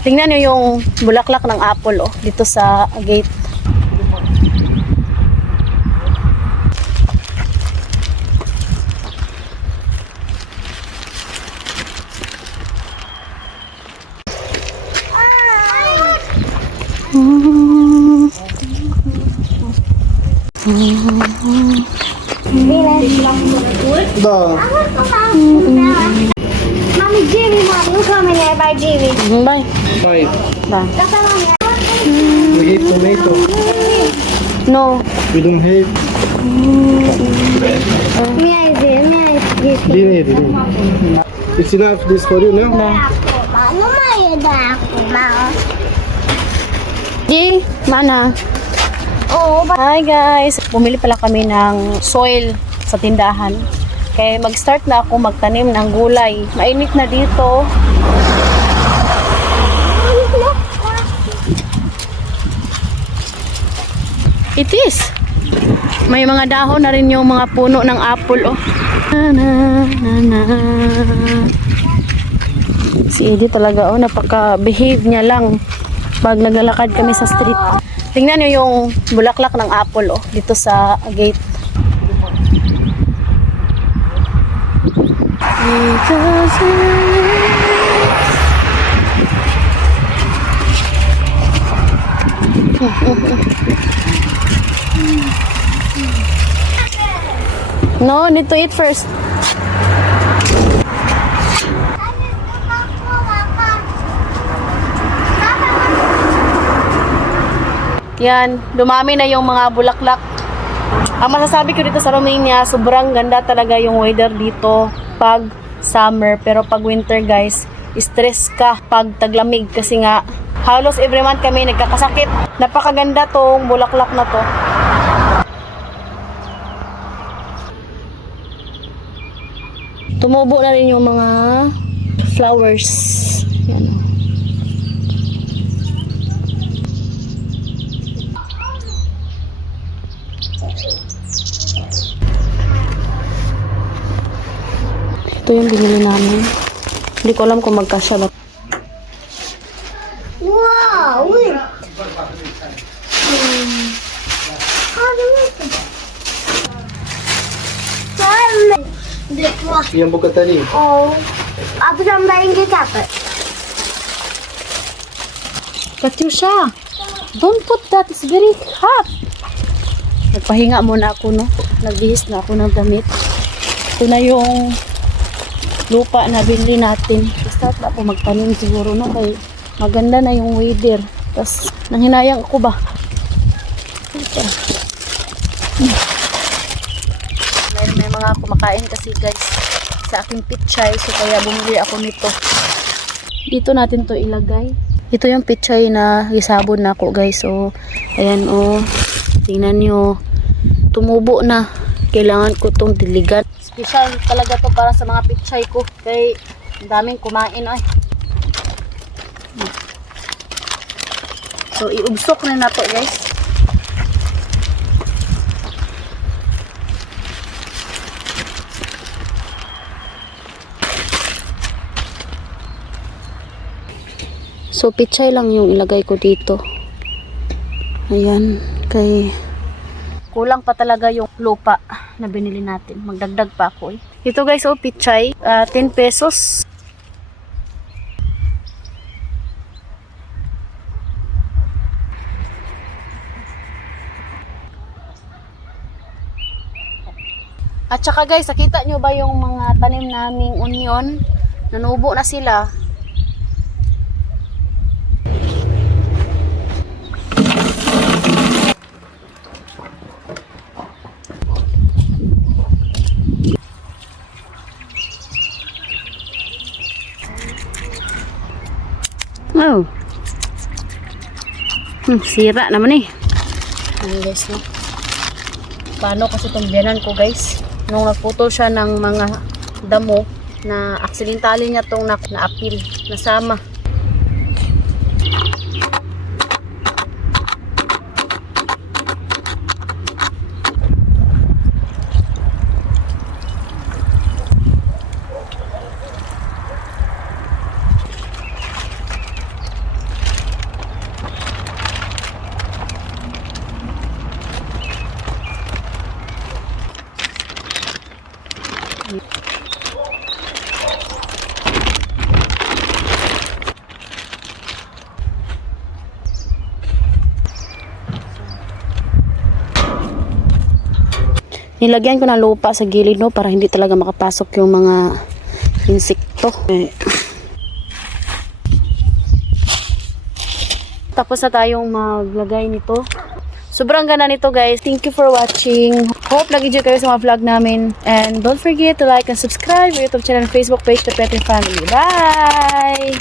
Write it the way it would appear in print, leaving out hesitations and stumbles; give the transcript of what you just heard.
Tingnan nyo yung bulaklak ng apple dito sa gate. Da. Mommy, Jimmy, Mom, you coming here by Jimmy. Bye. Bye. Bye. We hate tomato. No. We don't hate. Me, I see, me, I see. Dini. It's enough this for you now? Ano may ako ba? Di, mana? Oo, Hi guys! Bumili pala kami ng soil sa tindahan. Kaya mag-start na ako magtanim ng gulay. Mainit na dito. It is. May mga dahon na rin yung mga puno ng apple Si Eddie talaga napaka-behave niya lang pag naglalakad kami sa street. Tingnan nyo yung bulaklak ng apple dito sa gate. No, need to eat first. Yan, dumami na yung mga bulaklak. Ang masasabi ko dito sa Romania, sobrang ganda talaga yung weather dito pag summer. Pero pag winter guys, stress ka pag taglamig kasi nga halos every month kami nagkakasakit. Napakaganda tong bulaklak na to. Tumubo na rin yung mga flowers. Yan. Ito yung binili namin. Hindi ko alam kung magkasya ba. wow, wait. Yan buka tadi. Oh, aku tambahin kecap. Katyusha, don't put that. It's very hot. Nagpahinga muna ako, no? Nagbihis na ako ng damit. Ito na yung lupa na binili natin. Start na ako magtanim siguro, no? Kaya maganda na yung weather. Tapos, nanghinayang ako ba? Ito. May mga kumakain kasi guys sa aking pichay. So, kaya bumili ako nito. Dito natin to ilagay. Ito yung pichay na isabon na ako guys. So, ayan tingnan nyo. Tumubo na. Kailangan ko tong diligan. Special talaga to para sa mga pichay ko. Kaya daming kumain ay. So, iugsok na to guys. So, pichay lang yung ilagay ko dito. Ayan. Kay kulang pa talaga yung lupa na binili natin. Magdagdag pa ako eh. Ito guys, pichay. 10 pesos. At saka guys, nakita nyo ba yung mga tanim naming onion? Nanubo na sila. Oh. Sira naman eh. Ayan guys, no? Paano kasi itong biyanan ko guys? Nung nagputo siya ng mga damo, na aksidentally niya itong na-apil, nasama. Nilagyan ko ng lupa sa gilid, no, para hindi talaga makapasok yung mga insekto. Tapos na tayong maglagay nito. Sobrang ganda nito, guys. Thank you for watching. Hope nag-enjoy kayo sa mga vlog namin. And don't forget to like and subscribe our YouTube channel and Facebook page, The Petri Family. Bye!